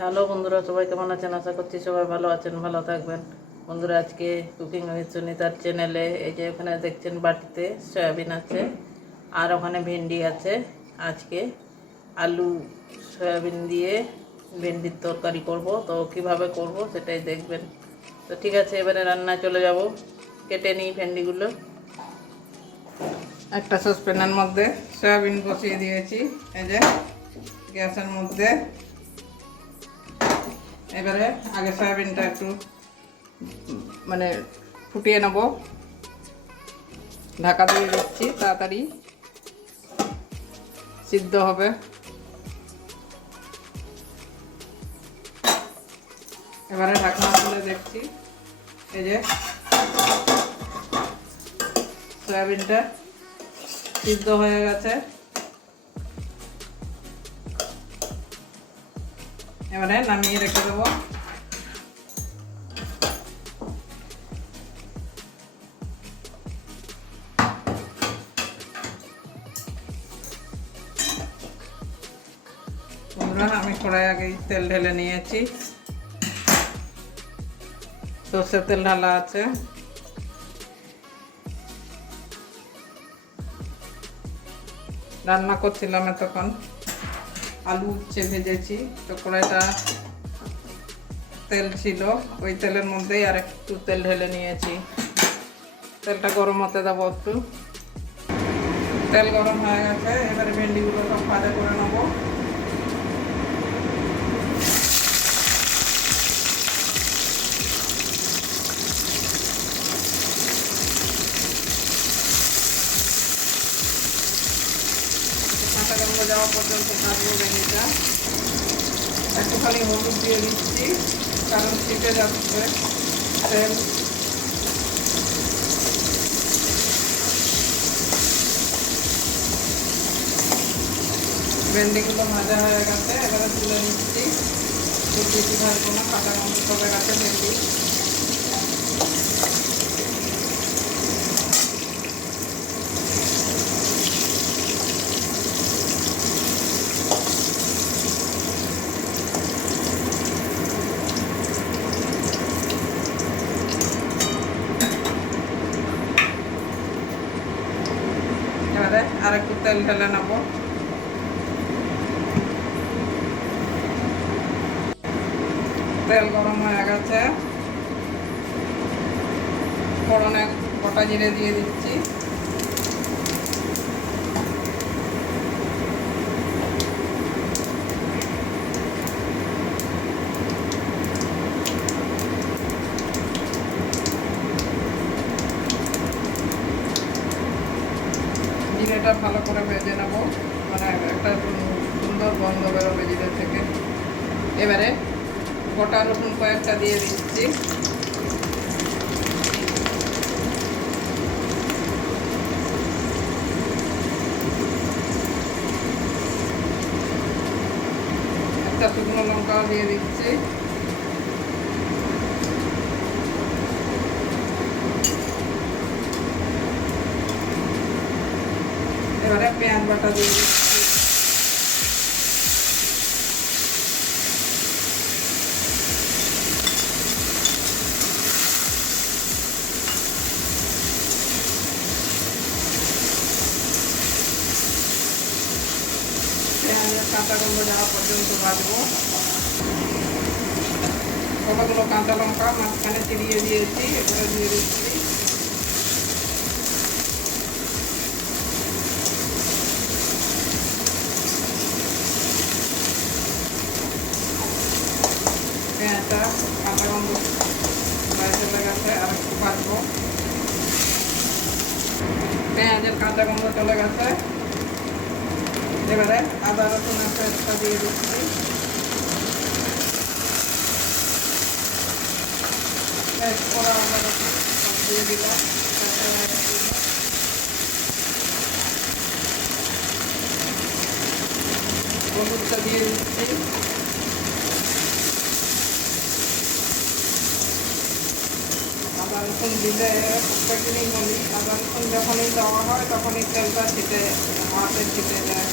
Hello বন্ধুরা, সবাই কেমন আছেন? আশা করছি সবাই ভালো আছেন, ভালো থাকবেন। বন্ধুরা, আজকে কুকিং উইথ সুনিতার চ্যানেলে এই যে ওখানে দেখছেন বাটিতে সয়াবিন আছে আর ওখানে ভেন্ডি আছে। আজকে আলু সয়াবিন দিয়ে ভেন্ডির তরকারি করব। তো কীভাবে করব সেটাই দেখবেন। তো ঠিক আছে, এবারে রান্না চলে যাব। কেটে নিই ভেন্ডিগুলো। একটা সসপ্যানের মধ্যে সয়াবিন বসিয়ে দিয়েছি। এই যে গ্যাসের মধ্যে। এবারে আগে সয়াবিনটা একটু মানে ফুটিয়ে নেব। ঢাকা দিয়ে দিচ্ছি, তাড়াতাড়ি। সিদ্ধ হবে। এবারে ঢাকনা খুলে দেখছি, এই যে সয়াবিনটা সিদ্ধ হয়ে গেছে। এবারে নামিয়ে রেখে দেবো আমি কড়াই আগেই তেল ঢেলে নিয়েছি সর্ষের তেল ঢালা আছে রান্না করছিলাম এতক্ষণ আলু উচ্ছে ভেজেছি তো কড়াইটা তেল ছিল। ওই তেলের মধ্যেই আর একটু তেল ঢেলে নিয়েছি। তেলটা গরম হতে দেবো একটু। তেল গরম হয়ে গেছে, এবারে ভেন্ডিগুলো সব ভাজা করে নেব কাঁচা গন্ধ যাওয়া পর্যন্ত কাটবো ভেন্ডিটা একটুখানি হলুদ দিয়ে দিচ্ছি, কারণ ছিটে যাচ্ছে। ভেন্ডিগুলো ভাজা হয়ে গেছে, এবারে তুলে নিচ্ছি। বেশি ভাজবো না, কাঁচা গন্ধ চলে গেছে ভেন্ডি এবারে আর একটু তেল ঢেলে নেব। তেল গরম হয়ে গেছে। ফোড়নে গোটা জিরে দিয়ে দিচ্ছি। জিরেটা ভালো করে ভেজে নেব। মানে একটা সুন্দর গন্ধ বেরোবে জিরে থেকে। এবারে গোটা রসুন কয়েকটা দিয়ে দিচ্ছি। একটা শুকনো লঙ্কাও দিয়ে দিচ্ছি এবারে পেঁয়াজ বাটা দিয়ে দিচ্ছি পেঁয়াজের কাঁচা গন্ধ যাওয়া পর্যন্ত ভাজবো কতগুলো কাঁচা লঙ্কা মাঝখানে চিরিয়ে দিয়েছি এগুলো দিয়ে দিচ্ছি পেঁয়াজটা কাঁচা গন্ধ প্রায় চলে গেছে একটু পেঁয়াজের কাঁচা গন্ধ চলে গেছে। এবারে আদা রসুনের পেস্টটা দিয়ে দিচ্ছি। আদা, রসুন দিয়ে দিলাম। হলুদটা দিয়ে দিচ্ছি। আদা দিলে প্রত্যেকদিনই বলি আদা যখনই দেওয়া হয় তখনই তেলটা ছিটে হাতে ছিটে যায়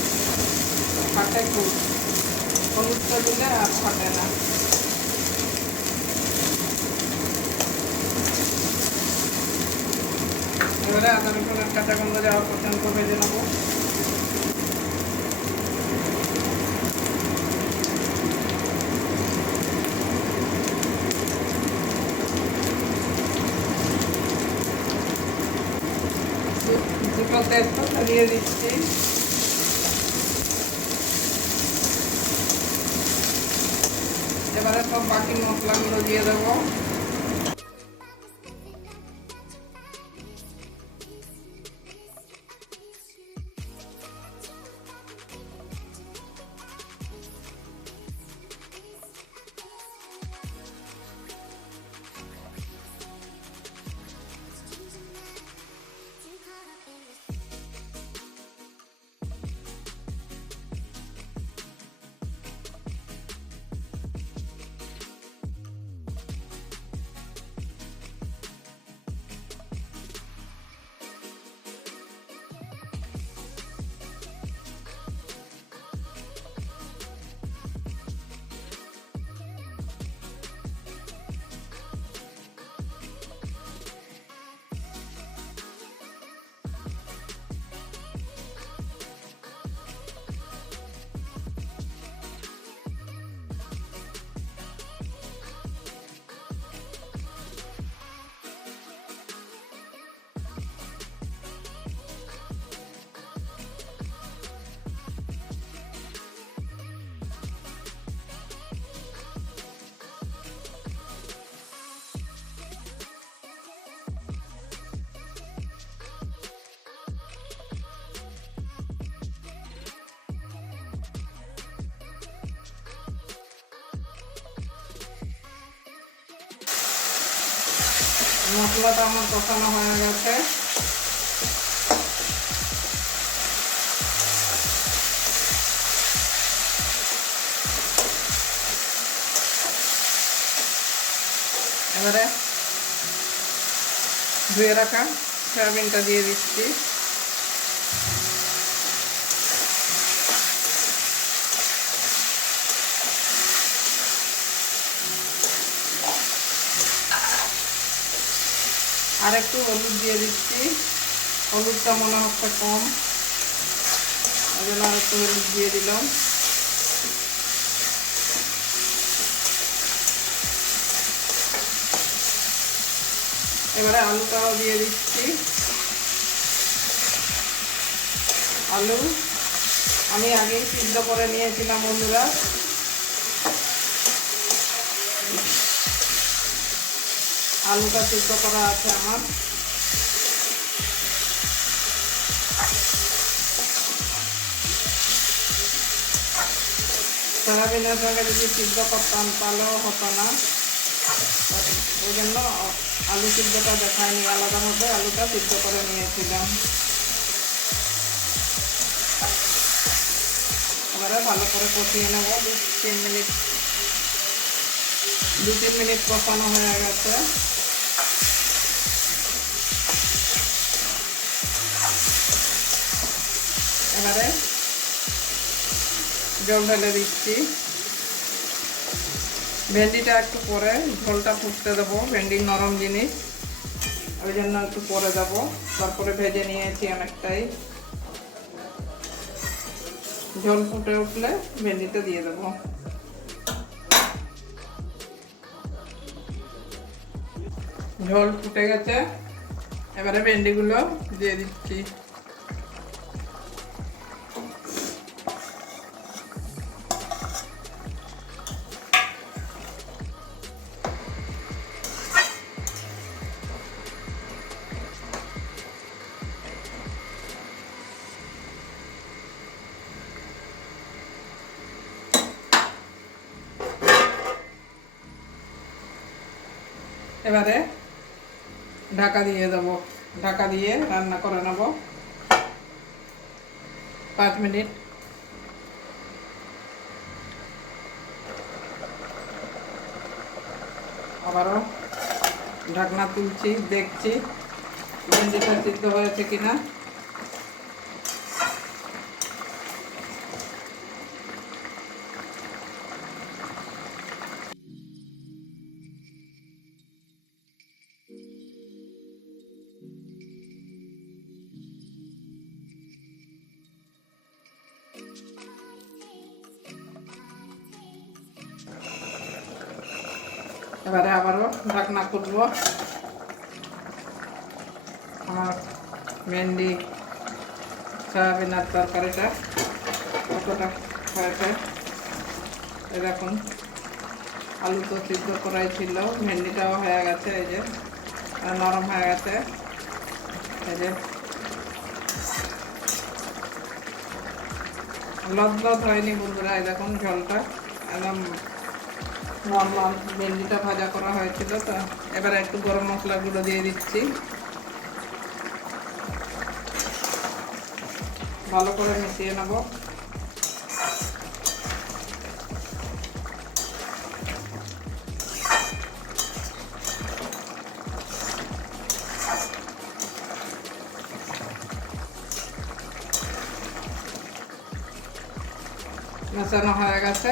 হাতে খুব হলুদটা দিলে আর ফাটে না এবারে আদা রসুনের কাঁচা গন্ধ যাওয়া পর্যন্ত ভেজে নেব। দিয়ে দিচ্ছি। এবারে সব বাকি মশলাগুলো দিয়ে দেবো। মশলাটা আমার কষানো হয়ে গেছে। এবারে ধুয়ে রাখা সয়াবিনটা দিয়ে দিচ্ছি। আর একটু হলুদ দিয়ে দিচ্ছি। হলুদটা মনে হচ্ছে কম। ওই আর একটু হলুদ দিয়ে দিলাম। এবারে আলুটাও দিয়ে দিচ্ছি। আলু আমি আগেই সিদ্ধ করে নিয়েছিলাম বন্ধুরা। আলুটা সিদ্ধ করা আছে আমার। সয়াবিনের সঙ্গে যদি সিদ্ধ করতাম, তাহলেও হতো না। ওই জন্য আলু সিদ্ধটা দেখায়নি আলাদাভাবে আলুটা সিদ্ধ করে নিয়েছিলাম। এবারে ভালো করে কষিয়ে নেব। দু তিন মিনিট দু তিন মিনিট কষানো হয়ে গেছে। এবারে জল ঢেলে দিচ্ছি। ভেন্ডিটা একটু পরে ঝোলটা ফুটতে দেবো ভেন্ডি নরম জিনিস। ওই জন্য একটু পরে দেবো। তারপরে ভেজে নিয়েছি অনেকটাই। ঝোল ফুটে উঠলে ভেন্ডিটা দিয়ে দেবো। ঝোল ফুটে গেছে। এবারে ভেন্ডিগুলো দিয়ে দিচ্ছি। এবারে ঢাকা দিয়ে দেবো ঢাকা দিয়ে রান্না করে নেব। পাঁচ মিনিট। আবারও ঢাকনা তুলছি, দেখছি, ভেন্ডিটা সিদ্ধ হয়েছে কিনা। এবারে আবারও ঢাকনা করব আমার ভেন্ডি সয়াবিনের তরকারিটা কতটা হয়েছে? এরকম আলু তো সিদ্ধ করাই ছিল, ভেন্ডিটাও হয়ে গেছে, এই যে নরম হয়ে গেছে, এই যে। লদ লদ হয়নি বন্ধুরা দেখুন ঝোলটা, একদম নর্মাল ভেন্ডিটা ভাজা করা হয়েছিল, তো এবার একটু গরম মশলা গুঁড়ো দিয়ে দিচ্ছি। ভালো করে মিশিয়ে নেব। মেশানো হয়ে গেছে।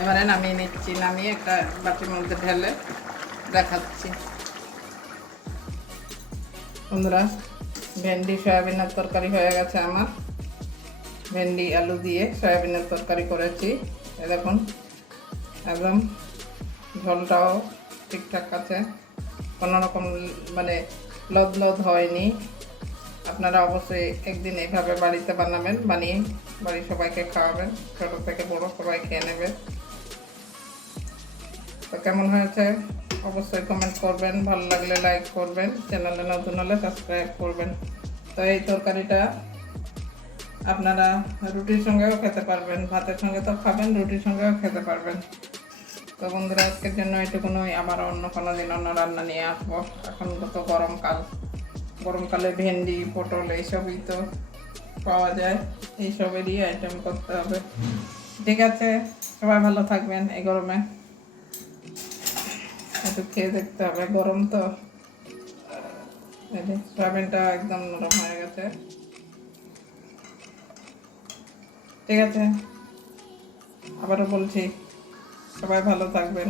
এবারে নামিয়ে নিচ্ছি, নামিয়ে একটা বাটির মধ্যে ঢেলে দেখাচ্ছি। বন্ধুরা, ভেন্ডি, সয়াবিনের তরকারি হয়ে গেছে আমার। ভেন্ডি, আলু দিয়ে সয়াবিনের তরকারি করেছি। দেখুন, একদম ঝোলটাও ঠিকঠাক আছে। কোনো রকম মানে লদ লদ হয়নি। আপনারা অবশ্যই একদিন এইভাবে বাড়িতে বানাবেন, বানিয়ে বাড়ির সবাইকে খাওয়াবেন, ছোটো থেকে বড় সবাই খেয়ে নেবে। তো কেমন হয়েছে? অবশ্যই কমেন্ট করবেন। ভালো লাগলে লাইক করবেন। চ্যানেলে নতুন হলে সাবস্ক্রাইব করবেন। তো এই তরকারিটা আপনারা রুটির সঙ্গেও খেতে পারবেন। ভাতের সঙ্গে তো খাবেন, রুটির সঙ্গেও খেতে পারবেন। তো বন্ধুরা, আজকের জন্য এইটুকুনই। আবার অন্য কোনো দিন অন্য রান্না নিয়ে আসব। এখন তো গরমকাল। গরমকালে ভেন্ডি, পটল এইসবই তো পাওয়া যায়। এইসবেরই আইটেম করতে হবে। ঠিক আছে? সবাই ভালো থাকবেন এই গরমে। একটু খেয়ে দেখতে হবে। গরম তো সয়াবিনটা একদম নরম হয়ে গেছে। ঠিক আছে, আবারও বলছি, সবাই ভালো থাকবেন।